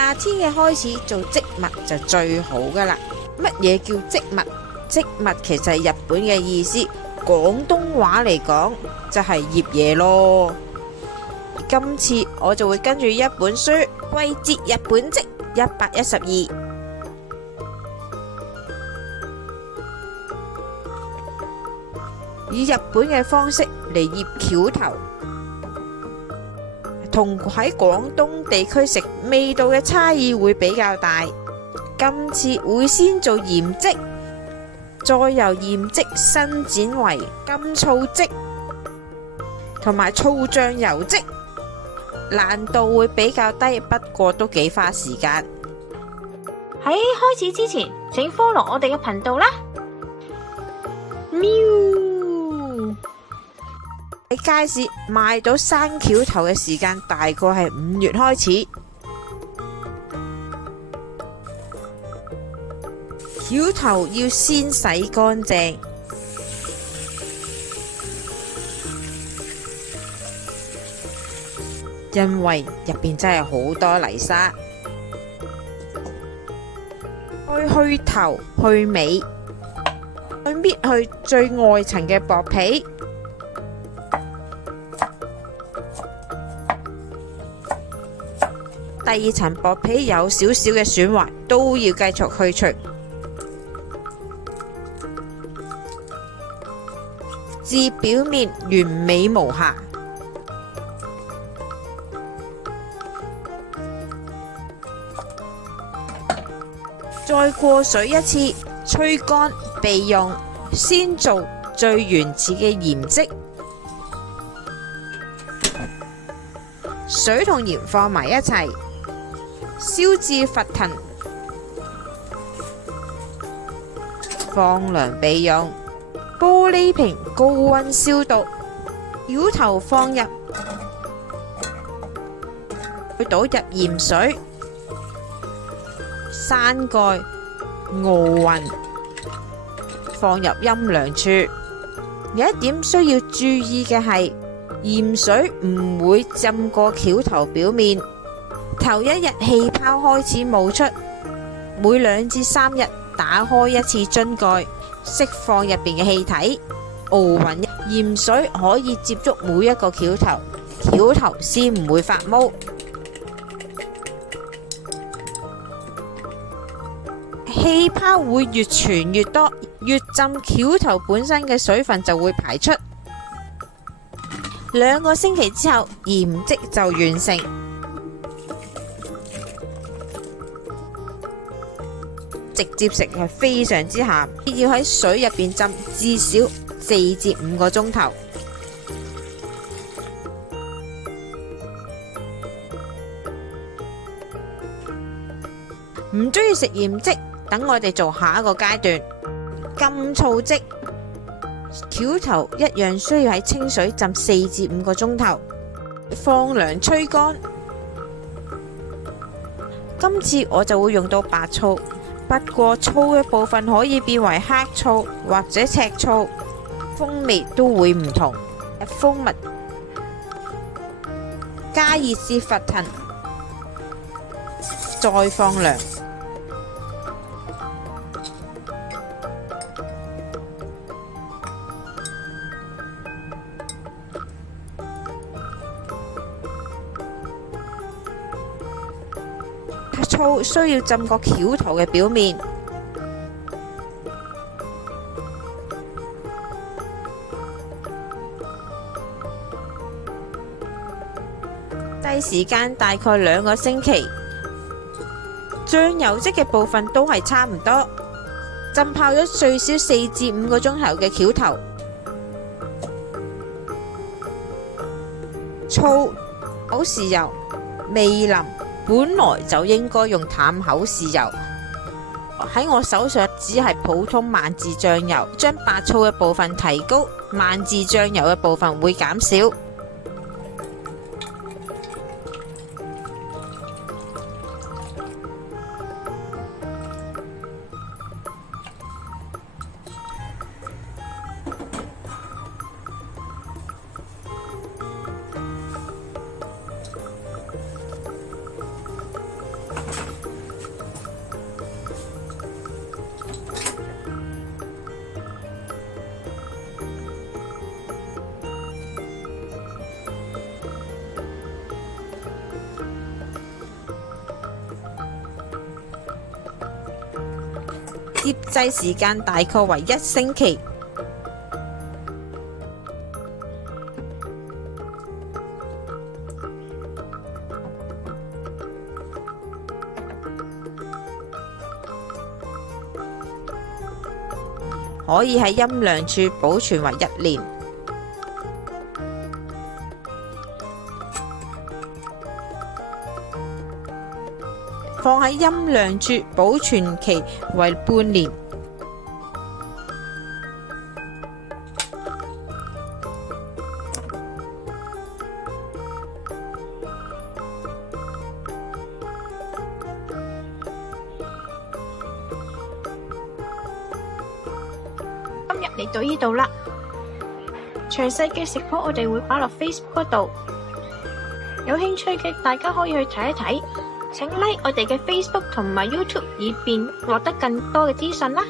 夏天嘅開始做織物就最好噶啦。乜嘢叫織物？織物其實係日本嘅意思，廣東話嚟講就係醃嘢咯。今次我就會跟住一本書《季節日本織112》，以日本嘅方式嚟醃橋頭，同喺廣東地區食味道嘅差異會比較大。今次會先做鹽織，再由鹽織伸展為甘醋織同埋醋醬油織，難度會比較低，不過都幾花時間。喺開始之前，請 follow 我哋嘅頻道啦。喵！喺街市賣到生橋頭嘅時間大概係5月開始。橋頭要先洗乾淨，因為入邊真係好多泥沙。再去頭去尾，去搣去最外層嘅薄皮。第二層薄皮有少少嘅損壞，都要繼續去除，至表面完美無瑕。再過水一次，吹乾備用。先做最原始嘅鹽織，水同鹽放埋一齊，燒至沸騰，放涼備用。玻璃瓶高溫消毒，橋頭放入，倒入鹽水，閂蓋，熬勻，放入陰涼處。有一點需要注意嘅係，鹽水唔會浸過橋頭表面。頭一日氣泡開始冒出，每2至3日打開一次樽蓋，釋放入邊嘅氣體，熬勻。鹽水可以接觸每一個橋頭，橋頭先唔會發毛。氣泡會越傳越多，越浸橋頭本身嘅水分就會排出。2個星期之後，鹽織就完成。直接食係非常之鹹，要喺水入邊浸至少4至5個鐘頭。唔中意食鹽織，等我哋做下一個階段，甘醋織。橋頭一樣需要喺清水浸4至5個鐘頭，放涼吹乾。今次我就會用到白醋，不過醋嘅部分可以變為黑醋或者赤醋，風味都會唔同。蜂蜜加熱至沸騰，再放涼。醋需要浸過橋頭嘅表面，計時間大概2個星期。醬油漬嘅部分都係差唔多，浸泡咗最少4至5個鐘頭嘅橋頭。醋、口豉油、味淋。本來就應該用淡口豉油，喺我手上只係普通萬字醬油，將白醋嘅部分提高，萬字醬油嘅部分會減少。接濟時間大概為1星期。可以喺陰涼處保存為1年。放喺陰涼處保存期為半年。今日嚟到呢度啦，詳細嘅食譜我哋會擺落 Facebook 嗰度，有興趣嘅大家可以去睇一睇。請 like 我哋嘅 Facebook 同埋 YouTube，以便獲得更多嘅資訊啦。